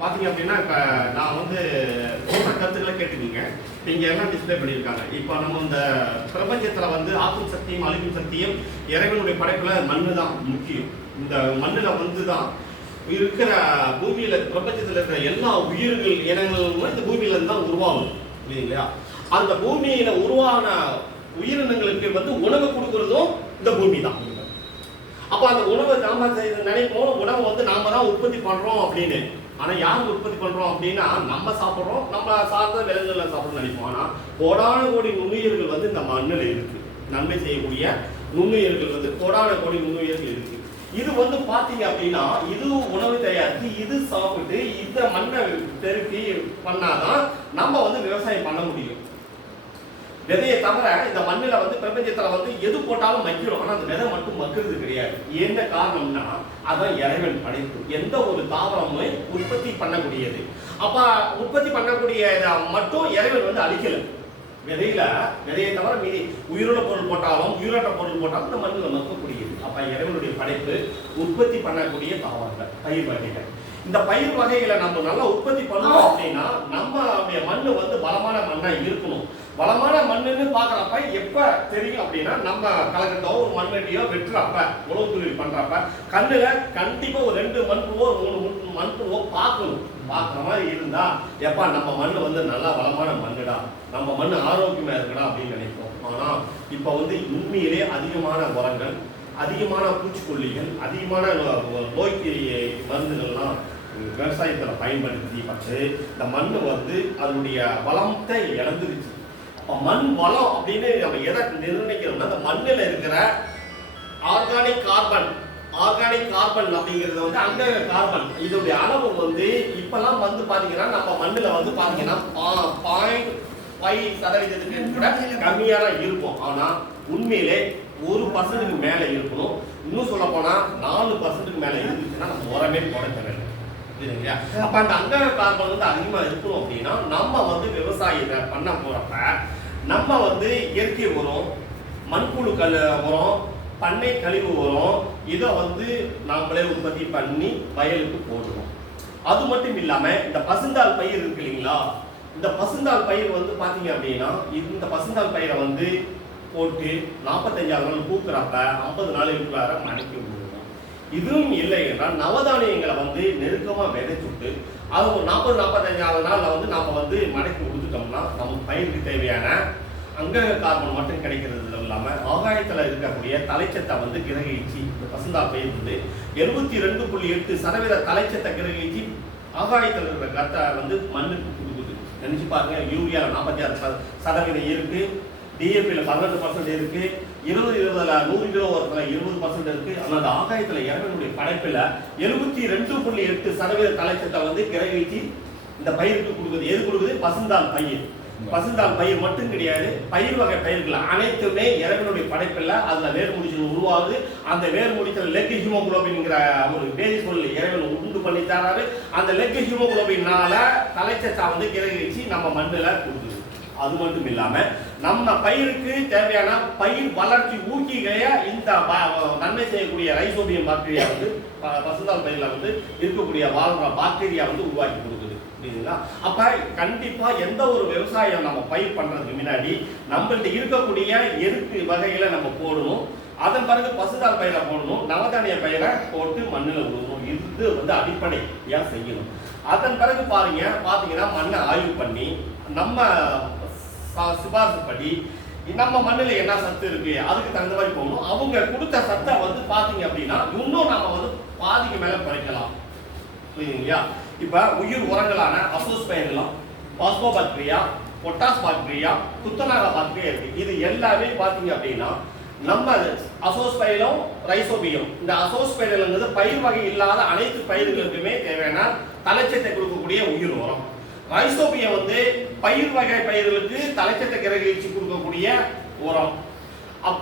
பார்த்தீங்க அப்படின்னா இப்போ நான் வந்து சொல்கிற கருத்துக்களை கேட்டுக்கீங்க. இங்கே எல்லாம் டிஸ்ப்ளே பண்ணியிருக்காங்க. இப்போ நம்ம இந்த பிரபஞ்சத்தில் வந்து ஆக்கும் சக்தியும் அழிக்கும் சக்தியும் இறைவனுடைய படைப்பில் மண்ணு தான் முக்கியம். இந்த மண்ணில் வந்து தான் இருக்கிற பூமியில் பிரபஞ்சத்தில் இருக்கிற எல்லா உயிர்கள் இனங்களும் இந்த பூமியிலேருந்து தான் உருவாகும். இல்லைங்களா? அந்த பூமியில் உருவான உயிரினங்களுக்கு வந்து உணவு கொடுக்குறதும் இந்த பூமி தான் அப்போ அந்த உணவை நாம நினைப்போம். உணவை வந்து நாம தான் உற்பத்தி பண்ணுறோம் அப்படின்னு. ஆனால் யார் உற்பத்தி பண்ணுறோம் அப்படின்னா நம்ம சாப்பிட்றோம் நம்ம சார்ந்த விலங்குகளை சாப்பிட்றோம் நினைப்போம். ஆனால் கோடான கோடி நுண்ணுயிர்கள் வந்து இந்த மண்ணில் இருக்கு. நன்மை செய்யக்கூடிய நுண்ணுயிர்கள் வந்து கோடான கோடி நுண்ணுயிர்கள் இருக்கு. இது வந்து பார்த்தீங்க அப்படின்னா இது உணவு தயாரித்து இது சாப்பிட்டு இந்த மண்ணை பெருக்கி பண்ணாதான் நம்ம வந்து விவசாயம் பண்ண விதையை தவிர இந்த மண்ணில் வந்து பிரபஞ்சத்தில் வந்து எது போட்டாலும் மக்கிடும் ஆனால் அந்த விதை மட்டும் மக்கிறது கிடையாது. என்ன காரணம்னா அதான் இறைவன் படைப்பு. எந்த ஒரு தாவரமும் உற்பத்தி பண்ணக்கூடியது. அப்போ உற்பத்தி பண்ணக்கூடிய இதை மட்டும் இறைவன் வந்து அழிக்கலை. விதையில விதையை தவிர மீதி உயிருள்ள பொருள் போட்டாலும் உயிரோட்ட பொருள் போட்டாலும் இந்த மண்ணில் மக்கக்கூடியது. அப்போ இறைவனுடைய படைப்பு உற்பத்தி பண்ணக்கூடிய தாவரங்கள் பயிர் வகைகள். இந்த பயிர் வகைகளை நம்ம நல்லா உற்பத்தி பண்ணோம் அப்படின்னா நம்ம மண்ணு வந்து பலமான மண்ணா இருக்கணும். வளமான மண்ணுன்னு பார்க்குறப்ப எப்போ தெரியும் அப்படின்னா நம்ம கலக்கட்டோ ஒரு மண்ணடியோ வெட்டுறப்ப உணவு தொழில் பண்ணுறப்ப கண்ணில் கண்டிப்பாக ஒரு ரெண்டு மண்புவோ ஒரு மூணு மண் மண்புவோ பார்க்கணும். பார்க்குற மாதிரி இருந்தா எப்பா நம்ம மண் வந்து நல்லா வளமான மண்ணுடா நம்ம மண் ஆரோக்கியமாக இருக்குடா அப்படின்னு நினைப்போம். ஆனால் இப்போ வந்து உண்மையிலே அதிகமான உரங்கள் அதிகமான பூச்சிக்கொல்லிகள் அதிகமான நோய்க்கு மருந்துகள்லாம் விவசாயத்தில் பயன்படுத்தி வந்து இந்த மண் வந்து அதனுடைய வளத்தை இழந்துருச்சு. அப்ப மண் வளம் அப்படின்னு நம்ம எதை நிர்ணயிக்கிறோம்னா அந்த மண்ணில் இருக்கிற ஆர்கானிக் கார்பன் ஆர்கானிக் கார்பன் அப்படிங்கிறது வந்து அங்க கார்பன் இதோடைய அளவு வந்து இப்பெல்லாம் வந்து பாத்தீங்கன்னா நம்ம மண்ணில் வந்து பாத்தீங்கன்னா பாயிண்ட் ஃபைவ் சதவீதத்துக்கு கூட கம்மியாக தான் இருக்கும். ஆனால் உண்மையிலே ஒரு பர்சன்ட்டுக்கு மேலே இருக்கணும். இன்னும் சொல்ல போனால் நாலு பர்சன்ட்டுக்கு மேலே இருந்துச்சுன்னா நம்ம உரமே போட தேவையில்லை. அப்ப அந்த அங்க கார்பன் வந்து அதிகமா இருக்கணும் அப்படின்னா நம்ம வந்து விவசாயத்தை பண்ண போறப்ப நம்ம வந்து இயற்கை உரம் மண்புழு கல் உரம் பண்ணை கழிவு உரம் இதை வந்து நாமளே உற்பத்தி பண்ணி வயலுக்கு போடுறோம். அது மட்டும் இல்லாம இந்த பசுந்தால் பயிர் இருக்கு இல்லைங்களா? இந்த பசுந்தால் பயிர் வந்து பாத்தீங்க அப்படின்னா இந்த பசுந்தால் பயிரை வந்து போட்டு நாற்பத்தஞ்சாவது நாள் பூக்குறப்ப ஐம்பது நாளுக்குள்ளார மடக்கி விடுவோம் இதுவும் இல்லை என்றால் நவதானியங்களை வந்து நெருக்கமாக விதைச்சுட்டு அது ஒரு நாற்பது நாற்பத்தஞ்சாவது நாளில் வந்து நம்ம வந்து மடக்கி கொடுத்துட்டோம்னா நம்ம பயிருக்கு தேவையான அங்கக கார்பன் மட்டும் கிடைக்கிறது இல்லாமல் ஆகாயத்தில் இருக்கக்கூடிய தலைச்சத்தை வந்து கிரகிச்சு இந்த பசுந்தா பயிர் வந்து எழுபத்தி ரெண்டு புள்ளி எட்டு சதவீத தலைச்சத்தை கிரகிச்சு ஆகாயத்தில் இருக்கிற கத்தை வந்து மண்ணுக்கு கொடுக்குது. நினச்சி பாருங்க யூரியாவில் நாற்பத்தி ஆறு சத- சதவீதம் இருக்குது டிஎப்பியில் பன்னெண்டு பர்சன்ட் இருக்குது இருபது இருபதுல நூறு கிலோ ஒருத்தர இருபது பர்சன்ட் இருக்கு. ஆனால் அந்த ஆகாயத்தில் இறைவனுடைய படைப்பில் எழுபத்தி ரெண்டு புள்ளி எட்டு சதவீத தலைச்சத்தை வந்து கிரகிச்சு இந்த பயிருக்கு கொடுக்குது. எது கொடுக்குது? பசுந்தான் பயிர். பசுந்தான் பயிர் மட்டும் கிடையாது. பயிர் வகை பயிர்கள் அனைத்துமே இறைவனுடைய படைப்பில் அதுல வேர் முடிச்சல் உருவாகுது. அந்த வேர் முடிச்சல் லெக் ஹிமோகுளோபின்ங்கிற ஒரு பேதி சொல்லி இறைவன் உண்டு பண்ணி தராரு. அந்த லெக் ஹிமோகுளோபின்னால தலைச்சத்தா வந்து கிரகிச்சு நம்ம மண்ணில் கொடுக்குது. அது மட்டும் இல்லாமல் நம்ம பயிருக்கு தேவையான பயிர் வளர்ச்சி ஊக்கிகைய இந்த ப- நன்மை செய்யக்கூடிய ரைசோபியம் பாக்டீரியா வந்து ப- பயிரில் வந்து இருக்கக்கூடிய வாழ்ற பாக்டீரியா வந்து உருவாக்கி கொடுக்குது. புரியுதுங்களா? அப்ப கண்டிப்பா எந்த ஒரு விவசாயம் நம்ம பயிர் பண்றதுக்கு முன்னாடி நம்மள்ட்ட இருக்கக்கூடிய எருக்கு வகைகளை நம்ம போடணும்? அதன் பிறகு பசுதால் பயிரை போடணும் நவதானிய பயிரை போட்டு மண்ணில் விடணும் இது வந்து அடிப்படையாக செய்யணும்? அதன் பிறகு பாருங்க பார்த்தீங்கன்னா மண்ணை ஆய்வு பண்ணி நம்ம சிபாரிசு படி நம்ம மண்ணில் என்ன சத்து இருக்கு அதுக்கு தகுந்த மாதிரி போகணும். அவங்க கொடுத்த சத்தை வந்து பார்த்தீங்க அப்படின்னா இன்னும் நம்ம வந்து பாதிக்கு மேலே குறைக்கலாம். புரியுதுங்களா? இப்போ உயிர் உரங்களான அசோஸ் பயிரெல்லாம் பாஸ்போ பாக்டீரியா பொட்டாஸ் பாக்டீரியா குத்தநாக பாக்டீரியா இருக்கு. இது எல்லாமே பார்த்தீங்க அப்படின்னா நம்ம அசோஸ்பைலம் ரைசோபியம். இந்த அசோஸ்பைலங்கிறது பயிர் வகை இல்லாத அனைத்து பயிர்களுக்குமே தேவையான தலைச்சத்தை கொடுக்கக்கூடிய உயிர் உரம். ரைசோபியம் வந்து பயிர் வகை பயிர்களுக்கு தலைச்சத்தை கிரகிச்சு கொடுக்கக்கூடிய உரம்.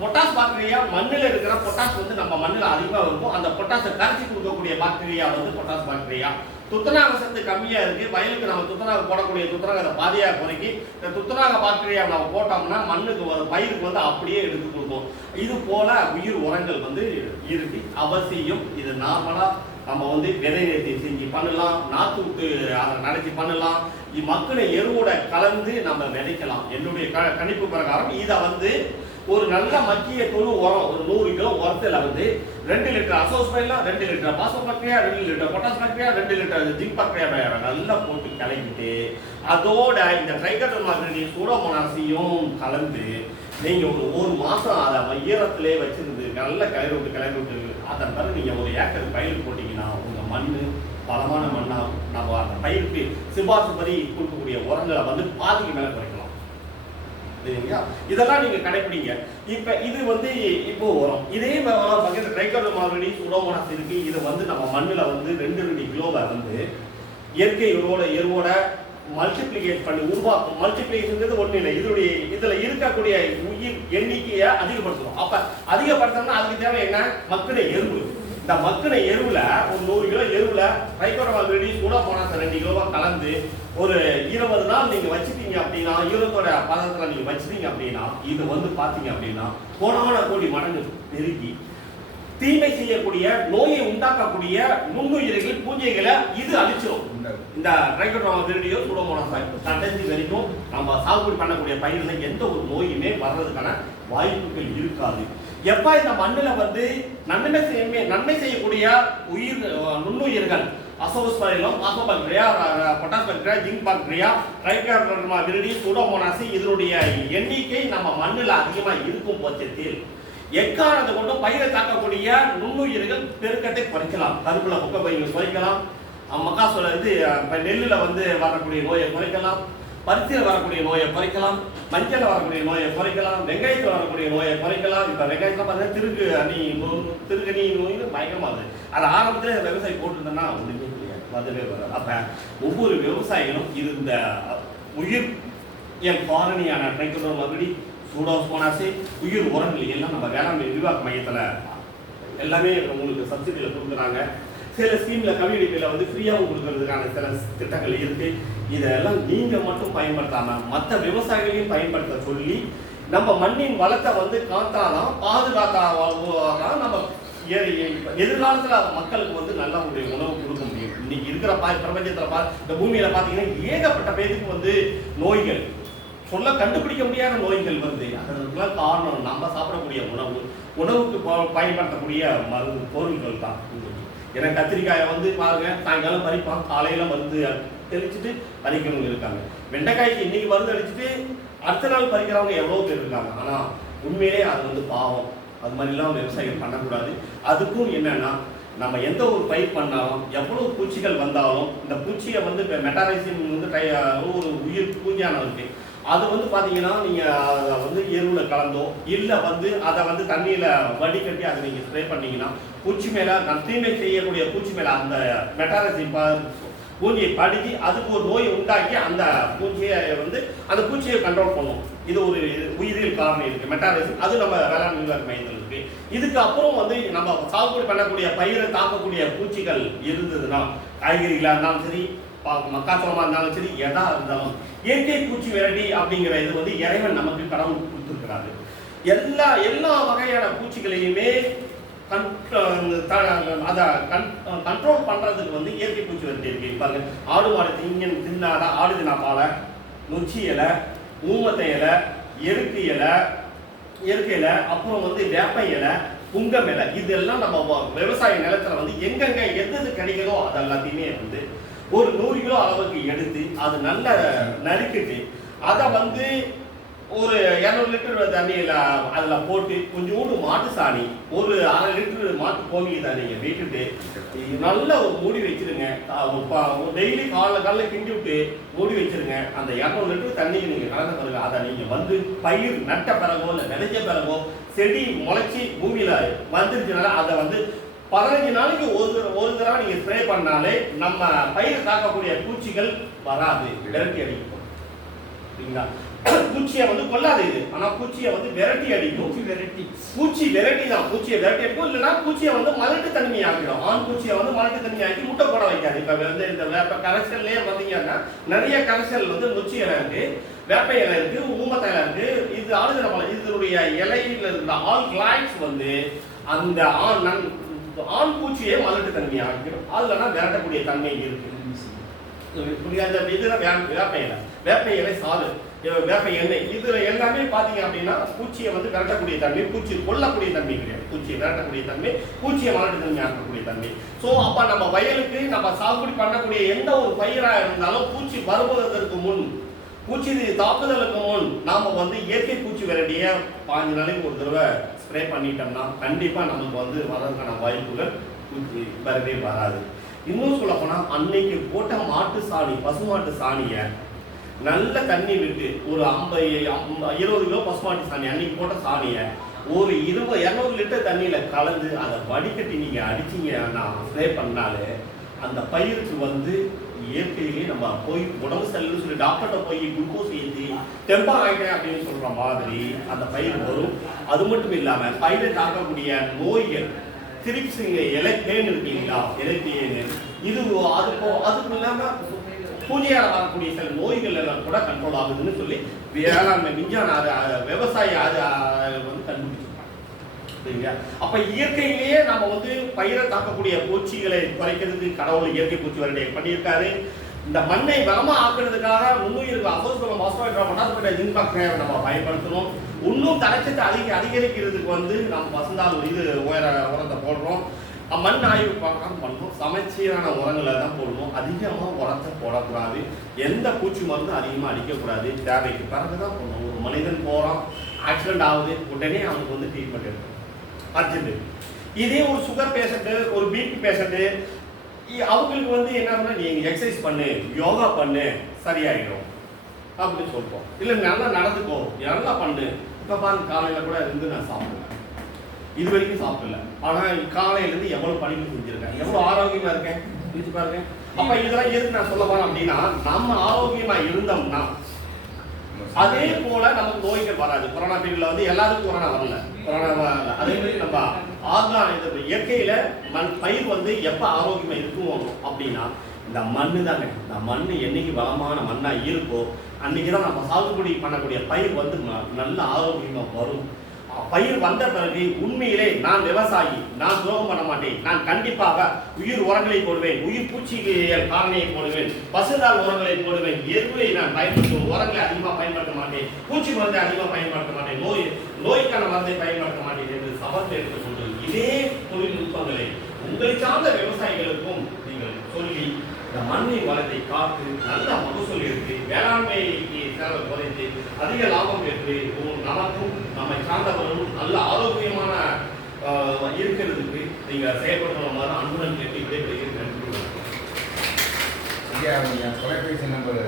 பொட்டாஸ் பாக்டீரியா மண்ணில் இருக்கிற பொட்டாஸ் வந்து நம்ம மண்ணில் அதிகமாக இருக்கும். அந்த பொட்டாஸை கரைச்சி கொடுக்கக்கூடிய பாக்டீரியா வந்து பொட்டாஸ் பாக்டீரியா துத்தநாக சத்து கம்மியாக இருக்கு. வயலுக்கு நம்ம துத்தநாக போடக்கூடிய துத்தநாகத்தை பாதியாக குறைக்கி இந்த துத்தநாக பாக்டீரியா நம்ம போட்டோம்னா மண்ணுக்கு வந்து பயிருக்கு வந்து அப்படியே எடுத்து கொடுக்கும். இது போல உயிர் உரங்கள் வந்து இருக்கு. அவசியம் இது நார்மலாக நம்ம வந்து விதை நிறுத்தி செஞ்சு பண்ணலாம் நாற்று விட்டு அதை நினைச்சு பண்ணலாம். இ- எருவோட கலந்து நம்ம விதைக்கலாம். என்னுடைய க கணிப்பு பிரகாரம் இதை வந்து ஒரு நல்ல மக்கிய தொழு உரம் ஒரு நூறு கிலோ உரத்தில் வந்து ரெண்டு லிட்டர் அசோஸ்பைல ரெண்டு லிட்டர் பாசோ பக்ரியா ரெண்டு லிட்டர் பொட்டாஸ் பக்ரியா ரெண்டு லிட்டர் ஜிங்க் பக்ரியா நல்லா போட்டு கலக்கிட்டு அதோட இந்த ட்ரைகட்டர் மாதிரி சூடோமோனாசியும் கலந்து நீங்க ஒரு ஒரு மாசம் அதை ஈரத்திலே வச்சிருந்து நல்ல கிளறி விட்டு கிளறி விட்டு அதன் பிறகு நீங்க ஒரு ஏக்கர் பயிர் போட்டீங்கன்னா உங்க மண்ணு பலமான மண்ணா நம்ம அந்த பயிருக்கு சிபாரிசு படி கொடுக்கக்கூடிய உரங்களை வந்து பாதிக்கு மேல குறைக்கலாம். சரிங்களா? இதெல்லாம் நீங்க கடைப்பிடிங்க. இப்ப இது வந்து இப்போ உரம். இதே பக்கத்து ட்ரைகோடர் மாதிரி சுடோமோனாஸ் இருக்கு. இது வந்து நம்ம மண்ணில் வந்து ரெண்டு ரெண்டு கிலோவை வந்து இயற்கை உரோட எருவோட மல்டிப்ளிகேட் பண்ணி உருவாக்கும் மல்டிப்ளிகேஷன்ங்கிறது ஒன்றும் இல்லை. இதனுடைய இதில் இருக்கக்கூடிய உயிர் எண்ணிக்கையை அதிகப்படுத்தணும். அப்போ அதிகப்படுத்தணும்னா அதுக்கு தேவை என்ன? மக்கின எருவு. இந்த மக்கின எருவில் ஒரு நூறு கிலோ எருவுல ட்ரைகோடர் ரெடி போனால் ரெண்டு கிலோவாக கலந்து ஒரு இருபது நாள் நீங்கள் வச்சுட்டீங்க அப்படின்னா ஈரத்தோட பதத்தில் நீங்கள் வச்சுட்டீங்க அப்படின்னா இது வந்து பார்த்தீங்க அப்படின்னா கோடான கோடி மடங்கு பெருகி தீமை செய்யக்கூடிய நோயை உண்டாக்கக்கூடிய நுண்ணுயிர்கள் பூஞ்சைகளை இது அழிச்சிடும் இந்த ட்ரைகோட்ரோமா விரிடியோ சூடோமோனாஸ் தடைஞ்சி வரைக்கும் நம்ம சாகுபடி பண்ணக்கூடிய பயிர்ல எந்த ஒரு நோயுமே வர்றதுக்கான வாய்ப்புகள் இருக்காது. எப்போ இந்த மண்ணில் வந்து நன்மை செய்ய நன்மை செய்யக்கூடிய உயிர் அஹ், நுண்ணுயிர்கள் azospirillum phosphobacteria potash bacteria zinc bacteria trichoderma viride pseudomonas இதனுடைய எண்ணிக்கை நம்ம மண்ணில் அதிகமாக இருக்கும் பட்சத்தில் எக்காரணத்தை கொண்டும் பயிரை தாக்கக்கூடிய நுண்ணுயிர்கள் பெருக்கத்தை குறைக்கலாம். கருப்பில் முக்க பயிர்கள் குறைக்கலாம். மக்காசோள இது அஹ் நெல்லில் வந்து வரக்கூடிய நோயை குறைக்கலாம் பருத்தியில் வரக்கூடிய நோயை குறைக்கலாம் மஞ்சள் வரக்கூடிய நோயை குறைக்கலாம் வெங்காயத்தில் வரக்கூடிய நோயை குறைக்கலாம். இப்போ வெங்காயத்தில் பார்த்தீங்கன்னா திருகு அணி நோய் திருகணி நோய் பயங்கரமாகுது அது ஆரம்பத்தில் விவசாயி போட்டுருந்தேன்னா ஒன்றுமே கிடையாது அதுவே வராது. அப்போ ஒவ்வொரு விவசாயிகளும் இது இந்த உயிர் என் காரணியான ட்ரைக்கோடர் மறுபடி சூடோஸ்மோனாசி உயிர் உரங்கள் எல்லாம் நம்ம வேளாண்மை விரிவாக்க மையத்தில் எல்லாமே உங்களுக்கு சப்சிடியில் கொடுக்குறாங்க. சில ஸ்கீமில் கம்யூனிட்டியில் வந்து ஃப்ரீயாகவும் கொடுக்கறதுக்கான சில திட்டங்கள் இருக்கு. இதெல்லாம் நீங்க மட்டும் பயன்படுத்தாம மற்ற விவசாயிகளையும் பயன்படுத்த சொல்லி நம்ம மண்ணின் வளத்தை வந்து காத்தாதான் பாதுகாத்தான் நம்ம எதிர்காலத்தில் மக்களுக்கு வந்து நல்ல ஒரு உணவு கொடுக்க முடியும். இன்னைக்கு இருக்கிற பா பிரபஞ்சத்தில் பா இந்த பூமியில் பார்த்தீங்கன்னா ஏகப்பட்ட பேருக்கு வந்து நோய்கள். சொல்ல கண்டுபிடிக்க முடியாத நோய்கள் வந்து அதற்கெல்லாம் காரணம் நம்ம சாப்பிடக்கூடிய உணவு உணவுக்கு ப- பயன்படுத்தக்கூடிய மருந்து பொருட்கள் தான். ஏன்னா கத்திரிக்காயை வந்து பாருங்க சாயங்காலம் பறிப்பான் காலையில மருந்து தெளிச்சுட்டு பறிக்கிறவங்க இருக்காங்க. வெண்டைக்காய்க்கு இன்னைக்கு மருந்து அடிச்சுட்டு அடுத்த நாள் பறிக்கிறவங்க எவ்வளோ பேர் இருக்காங்க. ஆனா உண்மையிலே அது வந்து பாவம். அது மாதிரிலாம் விவசாயம் பண்ணக்கூடாது. அதுக்கும் என்னன்னா நம்ம எந்த ஒரு பயிர் பண்ணாலும் எவ்வளவு பூச்சிகள் வந்தாலும் இந்த பூச்சியை வந்து இப்போ மெட்டாரைசின் வந்து ஒரு உயிர் பூஞ்சானம் இருக்கு. அது வந்து பார்த்தீங்கன்னா நீங்கள் அதை வந்து எருவில் கலந்தோ இல்லை வந்து அதை வந்து தண்ணியில் வடிகட்டி அதை நீங்கள் ஸ்ப்ரே பண்ணீங்கன்னா பூச்சி மேலே தீமை செய்யக்கூடிய பூச்சி மேலே அந்த மெட்டாரைசின் பூஞ்சியை படுத்தி அதுக்கு ஒரு நோய் உண்டாக்கி அந்த பூச்சியை வந்து அந்த பூச்சியை கண்ட்ரோல் பண்ணும். இது ஒரு உயிரியல் காரணம் இருக்குது மெட்டாரசி அது நம்ம வேளாண் விரிவாக்க மையத்தில் இருக்கு. இதுக்கு அப்புறம் வந்து நம்ம சாகுபடி பண்ணக்கூடிய பயிரை தாக்கக்கூடிய பூச்சிகள் இருந்ததுன்னா காய்கறிகளாக இருந்தாலும் சரி மக்காச்சோளமாக இருந்தாலும் சரி எதா இருந்தாலும் இயற்கை பூச்சி விரட்டி அப்படிங்கிற இது வந்து இறைவன் நமக்கு கடவுள் கொடுத்துருக்கிறாரு. எல்லா எல்லா வகையான பூச்சிகளையுமே அதை கண்ட்ரோல் பண்றதுக்கு வந்து இயற்கை பூச்சி விரட்டி இருக்கு. பாருங்க. ஆடு மாடு திங்கன் தின்னாத ஆடு தினப்பால நொச்சி இலை ஊமத்தை இலை எருக்கு இலை எருக்கு இலை அப்புறம் வந்து வேப்ப இலை புங்கம் இலை இதெல்லாம் நம்ம விவசாய நிலத்துல வந்து எங்கெங்க எது எது கிடைக்குதோ அது எல்லாத்தையுமே வந்து ஒரு நூறு கிலோ அளவுக்கு எடுத்து அது நல்ல நறுக்கிட்டு அதை வந்து ஒரு இரநூறு லிட்டர் தண்ணியில் அதில் போட்டு கொஞ்சோண்டு மாட்டு சாணி ஒரு அரை லிட்டர் மாட்டு கோவிலி தண்ணியை விட்டுட்டு நல்ல ஒரு மூடி வச்சிருங்க. டெய்லி காலைல காலைல கிண்டி விட்டு மூடி வச்சிருங்க. அந்த இரநூறு லிட்டர் தண்ணியை நீங்கள் கலந்த பிறகு அதை நீங்கள் வந்து பயிர் நட்ட பிறகோ இல்லை விளைஞ்ச பிறகோ செடி முளைச்சி பூமியில் வந்துருச்சுனால அதை வந்து பதினஞ்சு நாளைக்கு ஒரு ஒரு தடவை நீங்கள் ஸ்ப்ரே பண்ணாலே நம்ம பயிர் தாக்கக்கூடிய பூச்சிகள் வராது. விரட்டி அடிக்கும். சரிங்களா? பூச்சியை வந்து கொல்லாது இது. ஆனா பூச்சியை வந்து விரட்டி அடிக்கும். வெரைட்டி. பூச்சி விரட்டி தான். பூச்சியை விரட்டி அடிக்கும். இல்லைன்னா பூச்சியை வந்து மலட்டு தன்மை ஆக்கிடும் ஆண் பூச்சியை வந்து மலட்டு தன்மை ஆக்கி முட்டை போட வைக்காது. இப்ப வந்து இந்த வேப்ப கரைசல்லே பார்த்தீங்கன்னா நிறைய கரைசல் வந்து நொச்சி இலை இருக்கு வேப்ப இலை இருக்கு ஊமத்த இலை இருக்கு. இது ஆளுதர பழம். இதனுடைய இலையில இருந்த ஆல் கிளாய்ஸ் வந்து அந்த ஆண் நன் ஆண் பூச்சியே மலட்டு தன்மை ஆக்கிடும் அதுலனா விரட்டக்கூடிய தன்மை இருக்கு. புரியுதா? அந்த இதுல வேப்ப இலை. வேப்ப இலை சாறு. வேப்ப எண்ணெய். இதுல எல்லாமே பாத்தீங்க அப்படின்னா பூச்சியை வந்து விரட்டக்கூடிய தன்மை பூச்சி கொல்லக்கூடிய தன்மை கிடையாது. பூச்சியை விரட்டக்கூடிய தன்மை பூச்சியை மலட்டு தன்மை ஆக்கக்கூடிய தன்மை. ஸோ அப்ப நம்ம வயலுக்கு நம்ம சாகுபடி பண்ணக்கூடிய எந்த ஒரு பயிரா இருந்தாலும் பூச்சி வருவதற்கு முன் பூச்சி தாக்குதலுக்கு முன் நாம வந்து இயற்கை பூச்சி விரட்டிய பாஞ்சு நாளைக்கு ஒரு தடவை ஸ்ப்ரே பண்ணிட்டோம்னா கண்டிப்பாக நமக்கு வந்து வரதுக்கான வாய்ப்புகள் வரவே வராது. இன்னும் சொல்ல போனால் அன்னைக்கு போட்ட மாட்டு சாணி பசுமாட்டு சாணியை நல்ல தண்ணி விட்டு ஒரு ஐம்பது இருபது கிலோ பசுமாட்டு சாணி அன்னைக்கு போட்ட சாணியை ஒரு இருபது இரநூறு லிட்டர் தண்ணியில் கலந்து அதை வடிகட்டி நீங்கள் அடிச்சிங்கன்னா ஸ்ப்ரே பண்ணாலே அந்த பயிருக்கு வந்து இயற்கையிலேயே நம்ம போய் உடம்பு சரியில்லைன்னு சொல்லி டாக்டர்கிட்ட போய் குளுக்கோஸ் ஏற்றி டெம்பர் ஆகிட்டேன் அப்படின்னு சொல்ற மாதிரி அந்த பயிர் வரும். அது மட்டும் இல்லாம பயிரை தாக்கக்கூடிய நோய்கள் திரிப்ஸுங்க இலை இருக்கீங்களா? இலை இது அது போ அதுக்கு இல்லாம பூஜையால் வரக்கூடிய சில நோய்கள் எல்லாம் கூட கண்ட்ரோல் ஆகுதுன்னு சொல்லி வேளாண்மை விஞ்ஞான விவசாய அது விவசாயி வந்து கண்டுபிடிச்சு சரிங்களா அப்ப இயற்கையிலேயே நம்ம வந்து பயிரை தாக்கக்கூடிய பூச்சிகளை குறைக்கிறதுக்கு கடவுள் இயற்கை பூச்சி வரடைய பண்ணியிருக்காரு. இந்த மண்ணை வளமா ஆக்குறதுக்காக நுண்ணுயிர்கள் அசோஸ்பலம் பாஸ்பேட் பொட்டாசிபேட் ஜிங்க் நம்ம பயன்படுத்தணும். இன்னும் தலைச்சத்தை அதிக அதிகரிக்கிறதுக்கு வந்து நம்ம வசந்தால் இது உயர உரத்தை போடுறோம். மண் ஆய்வு பார்க்காம பண்ணணும் சமச்சீரான உரங்களை தான் போடணும். அதிகமாக உரத்தை போடக்கூடாது. எந்த பூச்சி மருந்தும் அதிகமாக அடிக்கக்கூடாது. தேவைக்கு பிறகு தான் போடணும். ஒரு மனிதன் போகிறான் ஆக்சிடென்ட் ஆகுது உடனே அவனுக்கு வந்து ட்ரீட்மெண்ட் எடுக்கணும். அர்ஜென்ட் இதே ஒரு சுகர் பேஷண்ட்டு ஒரு பிபி பேஷண்ட்டு அவங்களுக்கு வந்து என்ன நீங்கள் எக்ஸசைஸ் பண்ணு யோகா பண்ணு சரியாயிடும். அப்படின்னு சொல்லுவோம் இல்லை நல்லா நடந்துக்கோ நல்லா பண்ணு. இப்போ பாருங்க காலையில் கூட இருந்து நான் சாப்பிடுவேன் இது வரைக்கும் சாப்பிடல. ஆனால் காலையிலேருந்து எவ்வளோ பணிகள் செஞ்சுருக்கேன். எவ்வளோ ஆரோக்கியமாக இருக்கேன்? யோசிச்சு பாருங்க. அப்போ இதெல்லாம் எதுக்கு நான் சொல்ல போறேன் அப்படின்னா நம்ம ஆரோக்கியமாக இருந்தோம்னா அதே போல நமக்கு நோய்கள் வராது. கொரோனா பீரியடில் வந்து எல்லாருக்கும் கொரோனா கொரோனா வரல. அதே மாதிரி நம்ம ஆர்கா இது இயற்கையில மண் பயிர் வந்து எப்ப ஆரோக்கியமா இருக்கும் அப்படின்னா இந்த மண்ணு தாங்க. இந்த மண் என்னைக்கு வளமான மண்ணா இருக்கோ அன்னைக்கு தான் நம்ம சாகுபடி பண்ணக்கூடிய பயிர் வந்து நல்ல ஆரோக்கியமா வரும். பயிர் வந்த பிறகு உண்மையிலே நான் விவசாயி நான் துரோகம் பண்ண மாட்டேன். நான் கண்டிப்பாக உயிர் உரங்களை போடுவேன் உயிர் பூச்சிகள் காரணியை போடுவேன் பசுதால் உரங்களை போடுவேன். எருவை நான் பயன்படுத்துவேன் உரங்களை அதிகமாக பயன்படுத்த மாட்டேன். பூச்சி மருந்தை அதிகமாக பயன்படுத்த மாட்டேன். நோய் நோய்க்கான மருந்தை பயன்படுத்த மாட்டேன் என்று சபத்தை எடுத்துக்கொண்டு இதே தொழில்நுட்பங்களை உங்களை சார்ந்த விவசாயிகளுக்கும் நீங்கள் சொல்லி இந்த மண்ணின் வளத்தை காத்து நல்ல மகசூல் எடுத்து வேளாண்மைக்கு செலவு குறைத்து அதிக லாபம் பெற்று நமக்கும் நம்மை சார்ந்தவர்களும் நல்ல ஆரோக்கியமான இருக்கிறதுக்கு நீங்கள் செயல்படுத்துற மாதிரி அன்புடன் கேட்டு விடைபெறுகிறேன். நன்றி. ஐயா தொலைபேசி நம்பர்